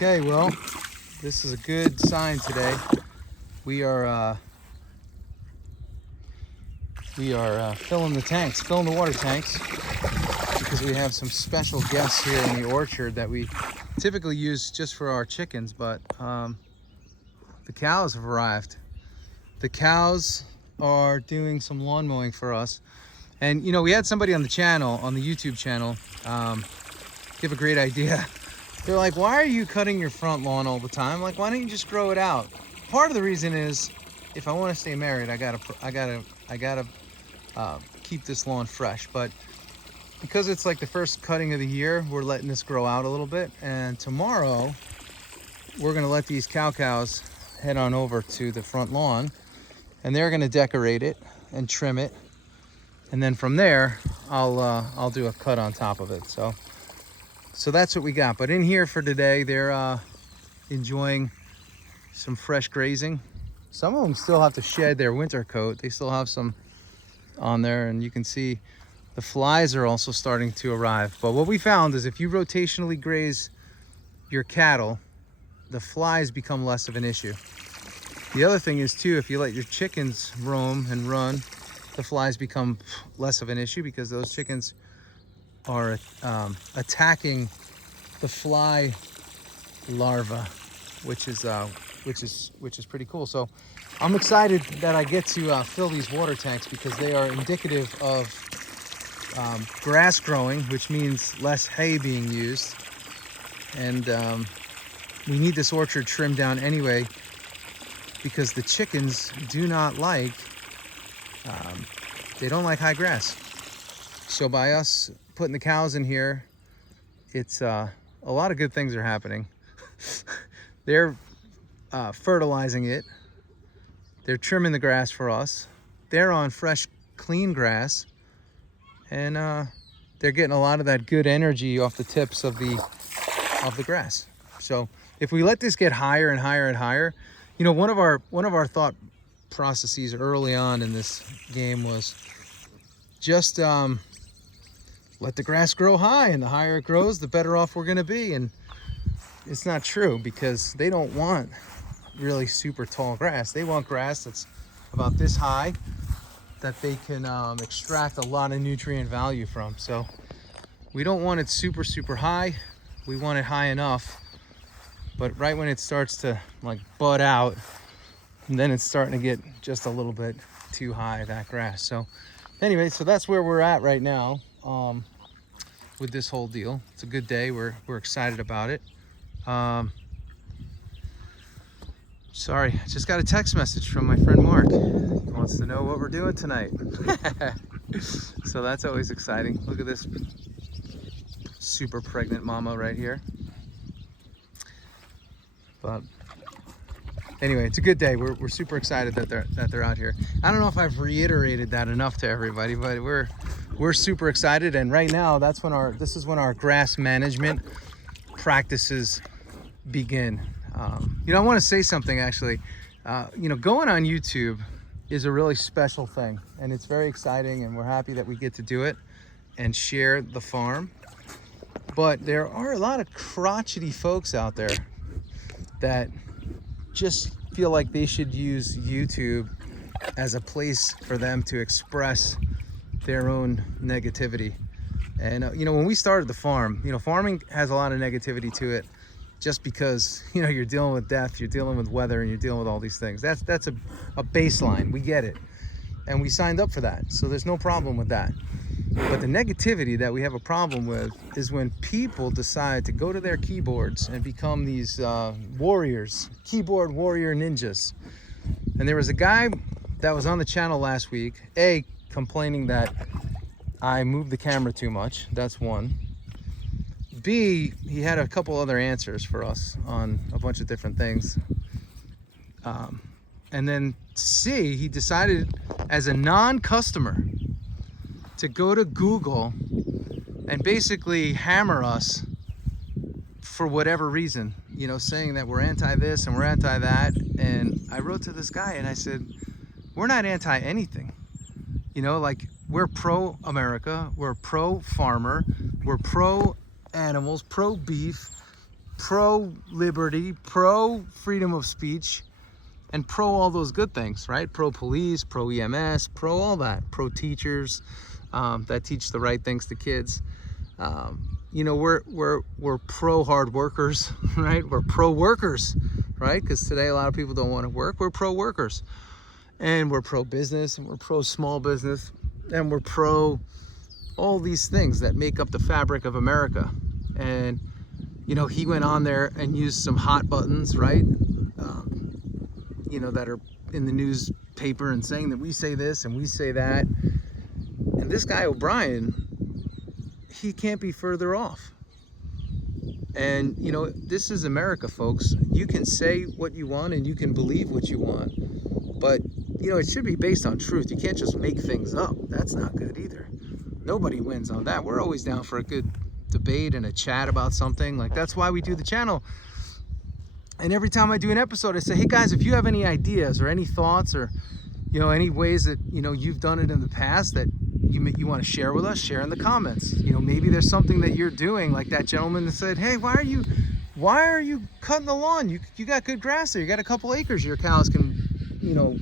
Okay, well, this is a good sign today. We are filling the water tanks, because we have some special guests here in the orchard that we typically use just for our chickens, but the cows have arrived. The cows are doing some lawn mowing for us. And you know, we had somebody on the channel, on the YouTube channel, give a great idea. They're like, why are you cutting your front lawn all the time? Like, why don't you just grow it out? Part of the reason is, if I want to stay married, I gotta keep this lawn fresh. But because it's like the first cutting of the year, we're letting this grow out a little bit. And tomorrow, we're gonna let these cows head on over to the front lawn, and they're gonna decorate it and trim it. And then from there, I'll do a cut on top of it. So that's what we got. But in here for today, they're enjoying some fresh grazing. Some of them still have to shed their winter coat. They still have some on there, and you can see the flies are also starting to arrive. But what we found is if you rotationally graze your cattle, the flies become less of an issue. The other thing is too, if you let your chickens roam and run, the flies become less of an issue, because those chickens are attacking the fly larvae, which is pretty cool. So I'm excited that I get to fill these water tanks, because they are indicative of grass growing, which means less hay being used. And we need this orchard trimmed down anyway, because the chickens do not like they don't like high grass. So by us putting the cows in here, it's a lot of good things are happening. They're fertilizing it. They're trimming the grass for us. They're on fresh, clean grass, and they're getting a lot of that good energy off the tips of the grass. So if we let this get higher and higher and higher, you know, one of our thought processes early on in this game was just let the grass grow high, and the higher it grows, the better off we're going to be. And it's not true, because they don't want really super tall grass. They want grass that's about this high, that they can extract a lot of nutrient value from. So we don't want it super, super high. We want it high enough, but right when it starts to like bud out, and then it's starting to get just a little bit too high, that grass. So anyway, so that's where we're at right now with this whole deal. It's a good day. We're excited about it. Sorry, I just got a text message from my friend Mark. He wants to know what we're doing tonight. So that's always exciting. Look at this super pregnant mama right here. But anyway, it's a good day. We're super excited that they're out here. I don't know if I've reiterated that enough to everybody, but we're super excited. And right now, this is when our grass management practices begin. You know, I want to say something actually. You know, going on YouTube is a really special thing, and it's very exciting, and we're happy that we get to do it and share the farm. But there are a lot of crotchety folks out there that just feel like they should use YouTube as a place for them to express their own negativity. And you know, when we started the farm, you know, farming has a lot of negativity to it, just because, you know, you're dealing with death, you're dealing with weather, and you're dealing with all these things. That's a baseline. We get it, and we signed up for that, so there's no problem with that. But the negativity that we have a problem with is when people decide to go to their keyboards and become these warriors, keyboard warrior ninjas. And there was a guy that was on the channel last week, complaining that I moved the camera too much. That's one. B, he had a couple other answers for us on a bunch of different things. And then C, he decided as a non-customer to go to Google and basically hammer us for whatever reason, you know, saying that we're anti this and we're anti that. And I wrote to this guy and I said, we're not anti anything. You know, like, we're pro America, we're pro farmer, we're pro animals, pro beef, pro-liberty, pro-freedom of speech, and pro all those good things, right? Pro-police, pro-EMS, pro all that, pro-teachers that teach the right things to kids. You know, we're pro-hard workers, right? We're pro-workers, right? Because today a lot of people don't want to work. We're pro-workers, and we're pro-business, and we're pro-small business, and we're pro all these things that make up the fabric of America. And you know, he went on there and used some hot buttons, right? You know, that are in the newspaper and saying that we say this and we say that. And this guy O'Brien, he can't be further off. And you know, this is America, folks. You can say what you want and you can believe what you want, but you know, it should be based on truth. You can't just make things up. That's not good either. Nobody wins on that. We're always down for a good debate and a chat about something. Like, that's why we do the channel. And every time I do an episode, I say, hey guys, if you have any ideas or any thoughts, or you know, any ways that you know you've done it in the past that you want to share with us, share in the comments. You know, maybe there's something that you're doing, like that gentleman that said, hey, why are you cutting the lawn? You got good grass there. You got a couple acres your cows can, you know,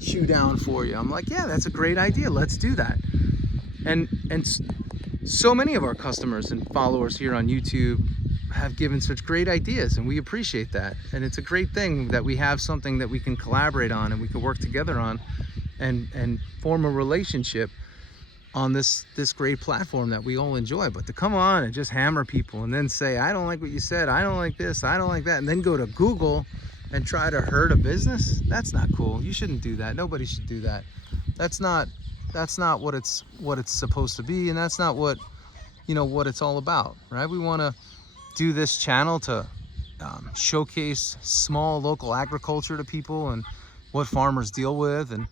chew down for you. I'm like, yeah, that's a great idea. Let's do that. And so many of our customers and followers here on YouTube have given such great ideas, and we appreciate that. And it's a great thing that we have something that we can collaborate on and we can work together on and form a relationship on this great platform that we all enjoy. But to come on and just hammer people and then say, I don't like what you said, I don't like this, I don't like that, and then go to Google and try to hurt a business, that's not cool. You shouldn't do that. Nobody should do that. That's not what it's supposed to be, and that's not what, you know, what it's all about, right? We want to do this channel to showcase small local agriculture to people and what farmers deal with, and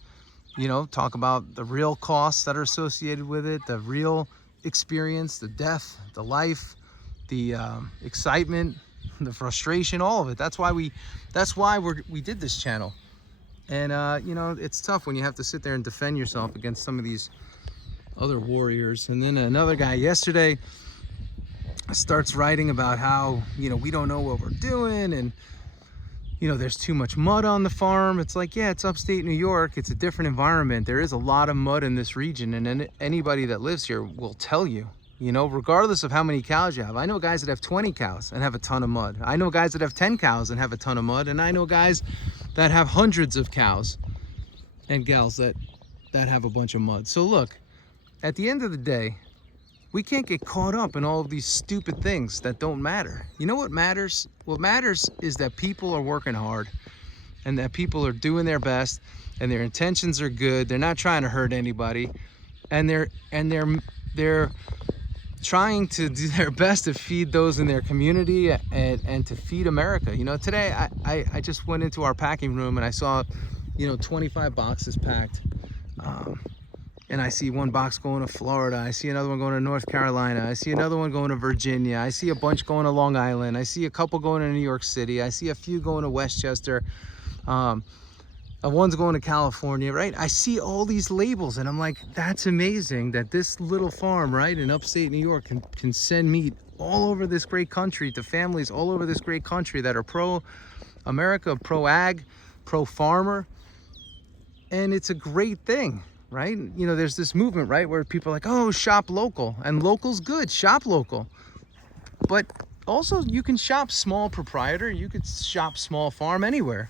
you know, talk about the real costs that are associated with it, the real experience, the death, the life, the excitement, the frustration, all of it. That's why we did this channel. And you know, it's tough when you have to sit there and defend yourself against some of these other warriors. And then another guy yesterday starts writing about how, you know, we don't know what we're doing, and you know, there's too much mud on the farm. It's like, yeah, it's upstate New York. It's a different environment. There is a lot of mud in this region, and anybody that lives here will tell you, you know, regardless of how many cows you have. I know guys that have 20 cows and have a ton of mud. I know guys that have 10 cows and have a ton of mud, and I know guys that have hundreds of cows and gals that have a bunch of mud. So look, at the end of the day, we can't get caught up in all of these stupid things that don't matter. You know what matters? What matters is that people are working hard, and that people are doing their best, and their intentions are good. They're not trying to hurt anybody, and they're trying to do their best to feed those in their community and to feed America. You know, today I just went into our packing room and I saw, you know, 25 boxes packed. And I see one box going to Florida. I see another one going to North Carolina. I see another one going to Virginia. I see a bunch going to Long Island. I see a couple going to New York City. I see a few going to Westchester. One's going to California, right? I see all these labels, and I'm like, that's amazing that this little farm, right, in upstate New York can send meat all over this great country to families all over this great country that are pro-America, pro-ag, pro-farmer. And it's a great thing, right? You know, there's this movement, right, where people are like, oh, shop local, and local's good, shop local. But also you can shop small proprietor, you could shop small farm anywhere.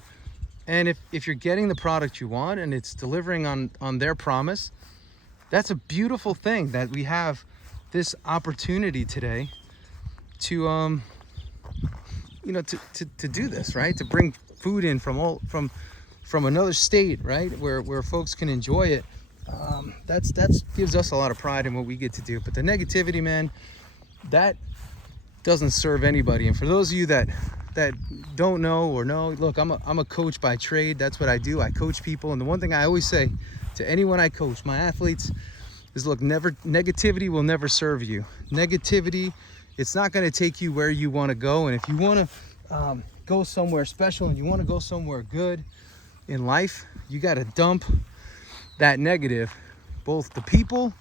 And if you're getting the product you want and it's delivering on their promise, that's a beautiful thing that we have this opportunity today to you know, to do this, right? To bring food in from another state, right? Where folks can enjoy it. That's gives us a lot of pride in what we get to do. But the negativity, man, that doesn't serve anybody. And for those of you that don't know or know, look, I'm a coach by trade. That's what I do. I coach people. And the one thing I always say to anyone I coach, my athletes, is look, negativity will never serve you. Negativity, it's not going to take you where you want to go. And if you want to go somewhere special and you want to go somewhere good in life, you got to dump that negative, both the people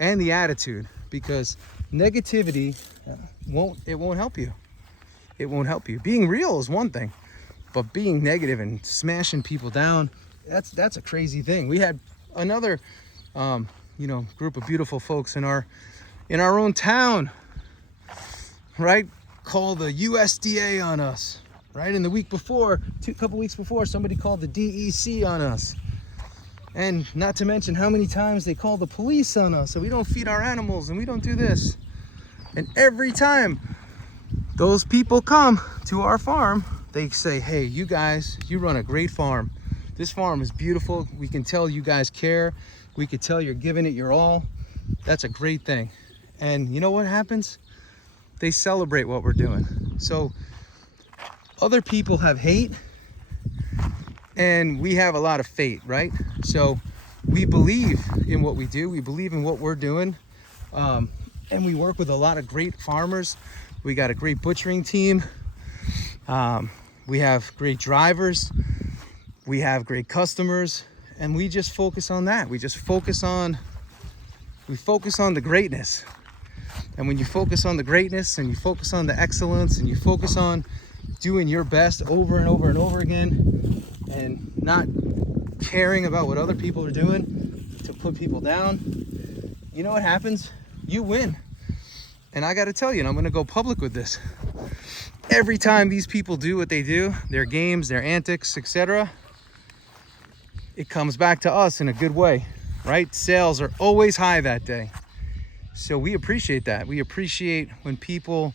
and the attitude, because negativity won't help you. it won't help you. Being real is one thing, but being negative and smashing people down, that's a crazy thing. We had another you know, group of beautiful folks in our own town, right, call the USDA on us, right? And the week before, a couple weeks before, somebody called the DEC on us. And not to mention how many times they call the police on us, so we don't feed our animals and we don't do this. And every time those people come to our farm, they say, hey, you guys, you run a great farm. This farm is beautiful. We can tell you guys care. We could tell you're giving it your all. That's a great thing. And you know what happens? They celebrate what we're doing. So other people have hate and we have a lot of faith, right? So we believe in what we do. We believe in what we're doing. And we work with a lot of great farmers. We got a great butchering team. We have great drivers. We have great customers. And we just focus on that. We focus on the greatness. And when you focus on the greatness and you focus on the excellence and you focus on doing your best over and over and over again and not caring about what other people are doing to put people down, you know what happens? You win. And I got to tell you, and I'm going to go public with this. Every time these people do what they do, their games, their antics, etc., it comes back to us in a good way, right? Sales are always high that day. So we appreciate that. We appreciate when people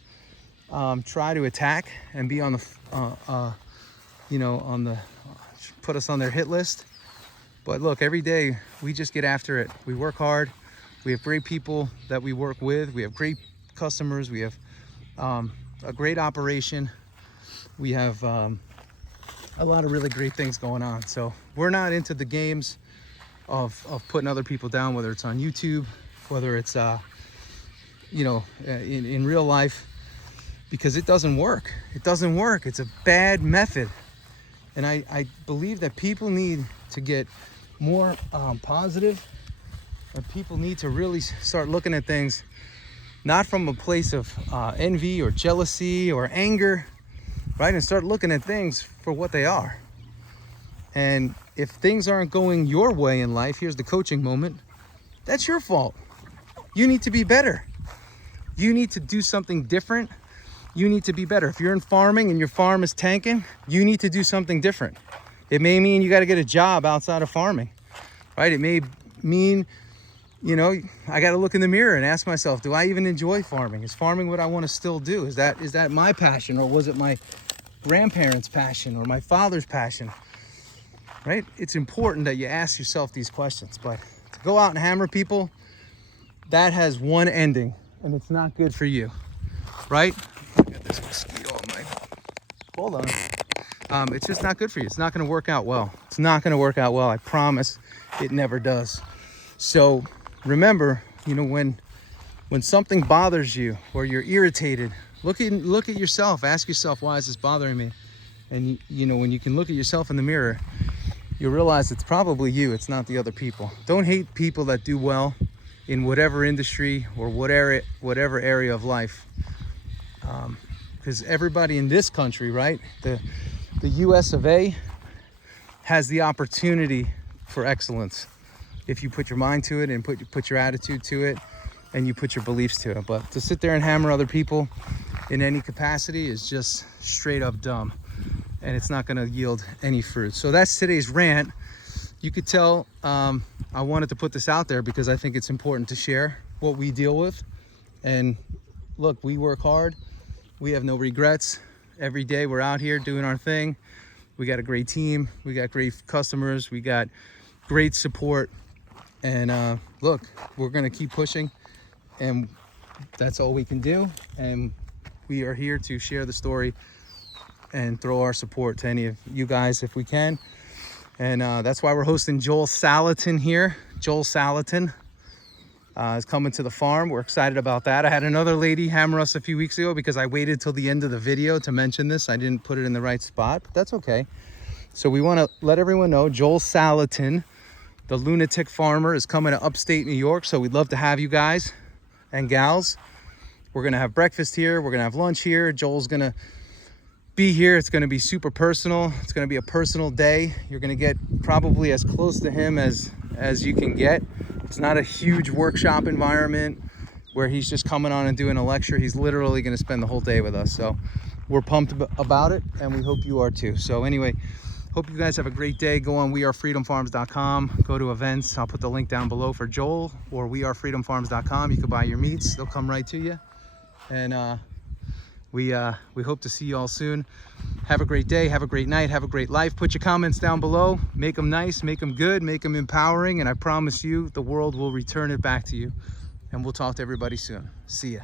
try to attack and be on the, you know, put us on their hit list. But look, every day we just get after it. We work hard. We have great people that we work with. We have great customers. We have a great operation. We have a lot of really great things going on. So we're not into the games of putting other people down, whether it's on YouTube, whether it's you know, in real life, because it doesn't work. It doesn't work. It's a bad method. And I believe that people need to get more positive, and people need to really start looking at things not from a place of envy or jealousy or anger, right? And start looking at things for what they are. And if things aren't going your way in life, here's the coaching moment, that's your fault. You need to be better. You need to do something different. You need to be better. If you're in farming and your farm is tanking, you need to do something different. It may mean you got to get a job outside of farming, right? It may mean, you know, I got to look in the mirror and ask myself, do I even enjoy farming? Is farming what I want to still do? Is that my passion, or was it my grandparents' passion or my father's passion, right? It's important that you ask yourself these questions. But to go out and hammer people, that has one ending, and it's not good for you, right? Look at this mosquito on my... Hold on. It's just not good for you. It's not going to work out well. It's not going to work out well. I promise it never does. So remember, you know, when something bothers you or you're irritated, look at yourself. Ask yourself, why is this bothering me? And you know, when you can look at yourself in the mirror, you'll realize it's probably you. It's not the other people. Don't hate people that do well in whatever industry or whatever area of life. Because everybody in this country, right? The US of A has the opportunity for excellence if you put your mind to it and put your attitude to it and you put your beliefs to it. But to sit there and hammer other people in any capacity is just straight up dumb, and it's not going to yield any fruit. So that's today's rant. You could tell I wanted to put this out there because I think it's important to share what we deal with. And look, we work hard. We have no regrets. Every day we're out here doing our thing. We got a great team. We got great customers. We got great support. And look, we're going to keep pushing. And that's all we can do. And we are here to share the story and throw our support to any of you guys if we can. And that's why we're hosting 𝐲𝐨𝐿𝐵 here. 𝐲𝐨𝐿𝐵 is coming to the farm. We're excited about that. I had another lady hammer us a few weeks ago because I waited till the end of the video to mention this. I didn't put it in the right spot, but that's okay. So we want to let everyone know 𝐲𝐨𝐿𝐵, the lunatic farmer, is coming to upstate New York. So we'd love to have you guys and gals. We're going to have breakfast here. We're going to have lunch here. Joel's going to be here. It's going to be super personal. It's going to be a personal day. You're going to get probably as close to him as you can get. It's not a huge workshop environment where he's just coming on and doing a lecture. He's literally going to spend the whole day with us. So we're pumped about it, and we hope you are too. So anyway, hope you guys have a great day. Go on wearefreedomfarms.com, go to events. I'll put the link down below for Joel, or wearefreedomfarms.com. You can buy your meats. They'll come right to you. And we hope to see you all soon. Have a great day, have a great night, have a great life. Put your comments down below. Make them nice, make them good, make them empowering, and I promise you the world will return it back to you. And we'll talk to everybody soon. See ya.